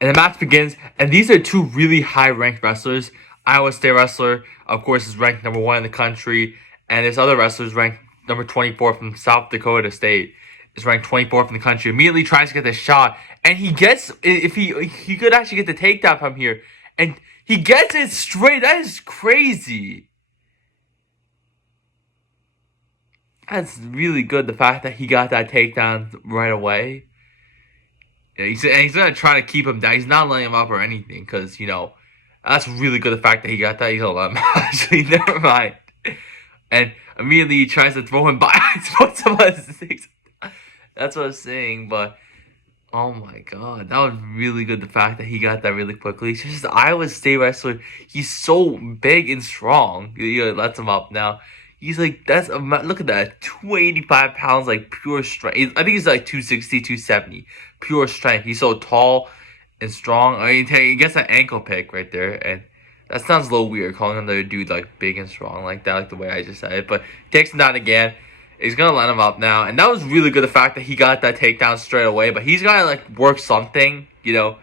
And the match begins, and these are two really high-ranked wrestlers. Iowa State wrestler, of course, is ranked number 1 in the country, and this other wrestler is ranked number 24 from South Dakota State. Is ranked 24th in the country. Immediately tries to get the shot, and he gets, if he could actually get the takedown from here, and he gets it straight. That is crazy. That's really good. The fact that he got that takedown right away. Yeah, he's gonna try to keep him down. He's not letting him up or anything, because that's really good. The fact that he got that, he's gonna let him actually. Never mind. And immediately he tries to throw him by. That's what I was saying. But oh my god, that was really good. The fact that he got that really quickly. It's just Iowa State wrestler. He's so big and strong. He lets him up now. He's like, look at that, 285 pounds, like pure strength. I think he's like 260, 270, pure strength. He's so tall and strong. I mean, he gets an ankle pick right there, and that sounds a little weird, calling another dude like big and strong like that, like the way I just said it. But takes him down again. He's gonna let him up now, and that was really good. The fact that he got that takedown straight away, but he's gotta like work something, 7-5.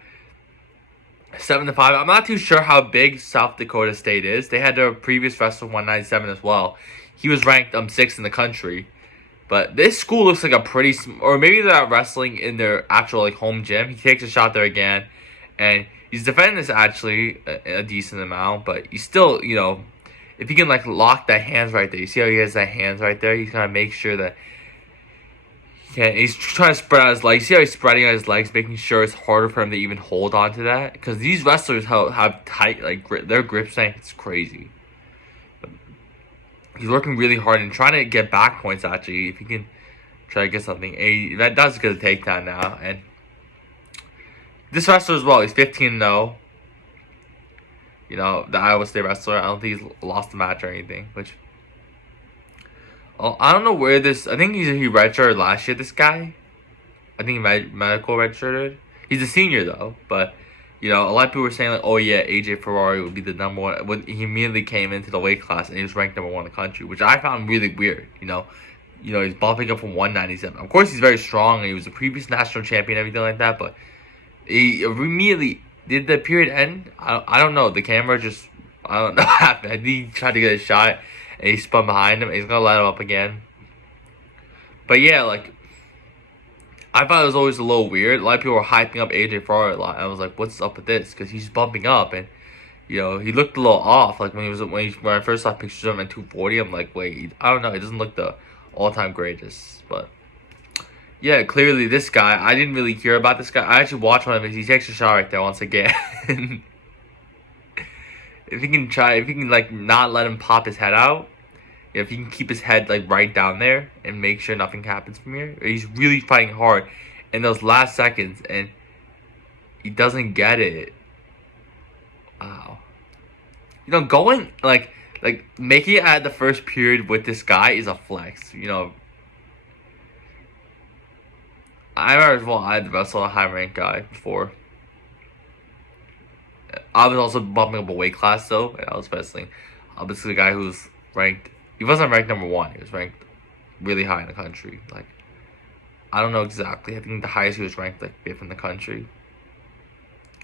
I'm not too sure how big South Dakota State is. They had their previous wrestler 197 as well. He was ranked 6th in the country. But this school looks like a pretty, or maybe they're not wrestling in their actual like home gym. He takes a shot there again, and he's defending this actually a decent amount. But he's still, if he can like lock that hands right there. You see how he has that hands right there? He's gonna make sure that he's trying to spread out his legs. See how he's spreading out his legs, making sure it's harder for him to even hold on to that. Because these wrestlers have tight, like their grip strength is crazy. He's working really hard and trying to get back points, actually, if he can try to get something. That does get a takedown now. And this wrestler as well, he's 15-0. The Iowa State wrestler. I don't think he's lost a match or anything. I don't know where this... I think he redshirted last year, this guy. I think he medical redshirted. He's a senior, though. But, a lot of people were saying, like, oh, yeah, AJ Ferrari would be the number 1. When he immediately came into the weight class, and he was ranked number 1 in the country, which I found really weird, he's bumping up from 197. Of course, he's very strong, and he was a previous national champion and everything like that, but he immediately... Did the period end? I don't know. The camera just... I don't know what happened. I think he tried to get a shot, and he spun behind him, and he's going to let him up again. But yeah, like... I thought it was always a little weird. A lot of people were hyping up AJ Ferrari a lot. I was like, what's up with this? Because he's bumping up, and he looked a little off. Like when I first saw pictures of him at 240, I'm like, wait, I don't know. It doesn't look the all-time greatest. But yeah, clearly this guy, I didn't really hear about this guy. I actually watched one of his. He takes a shot right there once again. If he can like not let him pop his head out. If he can keep his head like right down there and make sure nothing happens from here. He's really fighting hard in those last seconds, and he doesn't get it. Wow. Going like making it at the first period with this guy is a flex. I might as well had wrestled a high ranked guy before. I was also bumping up a weight class though, and I was wrestling obviously the guy who's ranked. He wasn't ranked number 1. He was ranked really high in the country. Like, I don't know exactly. I think the highest he was ranked, like, 5th in the country.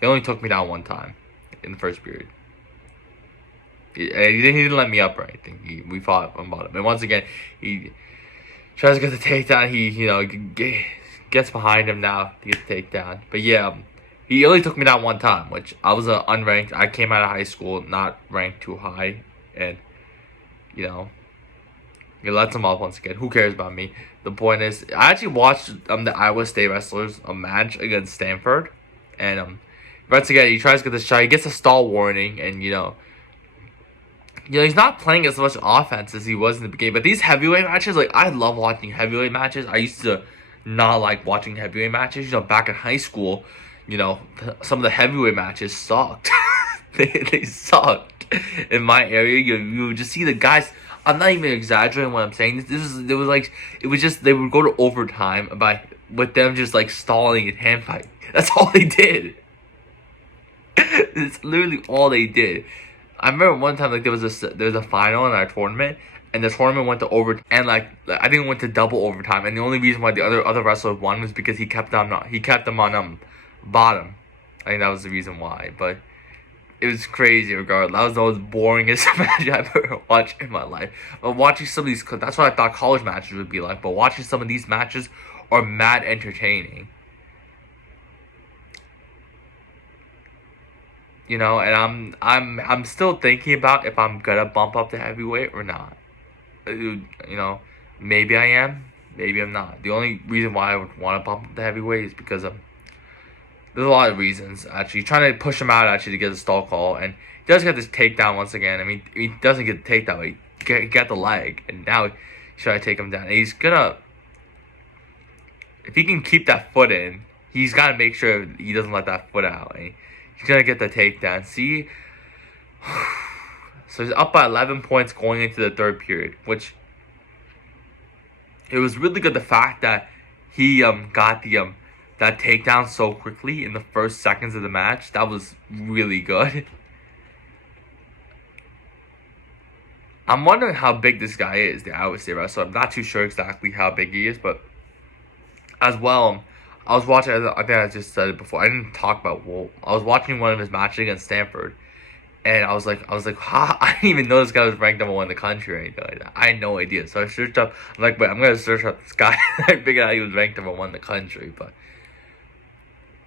He only took me down one time in the first period. He didn't let me up or anything. We fought about him. And once again, he tries to get the takedown. He gets behind him now to get the takedown. But yeah, he only took me down one time, which I was unranked. I came out of high school not ranked too high. And, he lets him off once again. Who cares about me? The point is, I actually watched the Iowa State wrestlers a match against Stanford, and once again he tries to get the shot. He gets a stall warning, and he's not playing as much offense as he was in the beginning. But these heavyweight matches, like I love watching heavyweight matches. I used to not like watching heavyweight matches. Back in high school, some of the heavyweight matches sucked. they sucked in my area. You would just see the guys. I'm not even exaggerating what I'm saying. It was just they would go to overtime with them just like stalling and hand fight. That's all they did. It's literally all they did. I remember one time like there was a final in our tournament, and the tournament went to overtime, and like I think it went to double overtime. And the only reason why the other wrestler won was because he kept them on bottom. I think that was the reason why. But it was crazy regardless. That was the most boringest match I've ever watched in my life. But watching some of these, that's what I thought college matches would be like. But watching some of these matches are mad entertaining. You know, and I'm still thinking about if I'm gonna bump up to heavyweight or not. You know, maybe I am, maybe I'm not. The only reason why I would want to bump up to heavyweight is because of there's a lot of reasons actually. Trying to push him out actually to get a stall call, and he does get this takedown once again. I mean, he doesn't get the takedown, he got the leg, and now he's trying to take him down. And he's gonna, if he can keep that foot in, he's got to make sure he doesn't let that foot out. And he's gonna get the takedown. See, so he's up by 11 points going into the third period, which it was really good. The fact that he got the that takedown so quickly in the first seconds of the match, that was really good. I'm wondering how big this guy is, the Iowa State wrestler. I'm not too sure exactly how big he is, but as well, I was watching, I think I just said it before, I didn't talk about Wolf. I was watching one of his matches against Stanford, and I was like, ha, I didn't even know this guy was ranked number 1 in the country or anything like that. I had no idea. So I searched up, I'm like, wait, I'm going to search up this guy. I figured out he was ranked number 1 in the country, but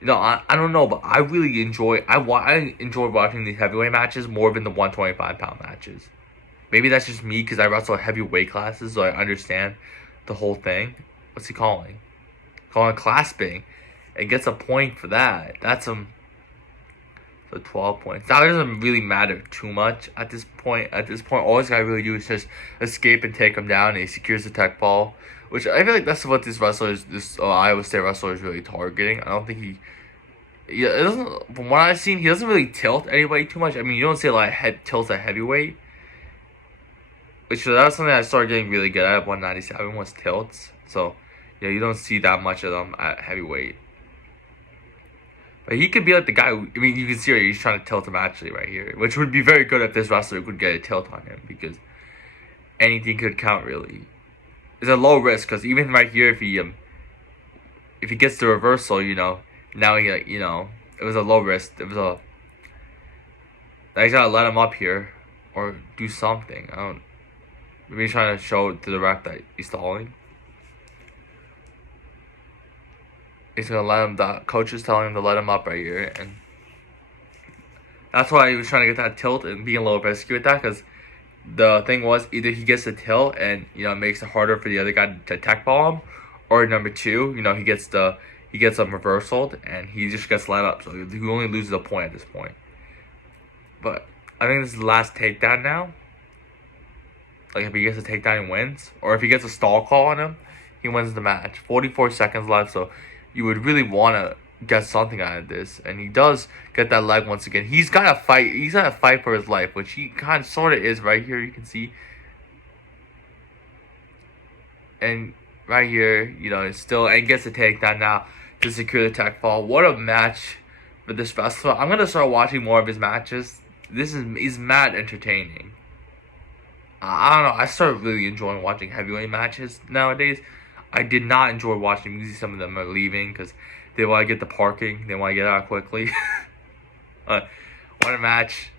you know, I don't know, but I really enjoy, I enjoy watching these heavyweight matches more than the 125-pound matches. Maybe that's just me because I wrestle heavyweight classes, so I understand the whole thing. What's he calling? Calling clasping. It gets a point for that. That's so 12 points. That doesn't really matter too much at this point. All this guy really do is just escape and take him down, and he secures the tech ball. Which I feel like that's what this Iowa State wrestler is really targeting. I don't think it doesn't. From what I've seen, he doesn't really tilt anybody too much. I mean, you don't see a lot of tilts at heavyweight. Which that's something I started getting really good at 197 was tilts. So yeah, you don't see that much of them at heavyweight. But he could be like the guy who, I mean, you can see he's trying to tilt him actually right here, which would be very good if this wrestler could get a tilt on him, because anything could count really. It's a low risk because even right here, if he gets the reversal, you know, now he it was a low risk. It was a, now he's gotta let him up here or do something. I don't. Maybe he's trying to show to the ref that he's stalling. He's gonna let him. The coach is telling him to let him up right here, and that's why he was trying to get that tilt and being a little risky with that. Because the thing was, either he gets the tilt and it makes it harder for the other guy to tech ball him, or number 2, he gets him reversaled and he just gets let up. So he only loses a point at this point. But I think this is the last takedown now. Like if he gets a takedown, he wins, or if he gets a stall call on him, he wins the match. 44 seconds left, so you would really want to get something out of this, and he does get that leg once again. He's got to fight. He's got to fight for his life, which he kind of sort of is right here. You can see, and right here, it's still, and gets a takedown now to secure the tech fall. What a match for this wrestler! I'm gonna start watching more of his matches. He's mad entertaining. I don't know. I started really enjoying watching heavyweight matches nowadays. I did not enjoy watching because some of them are leaving because they want to get the parking. They want to get out quickly. What a match.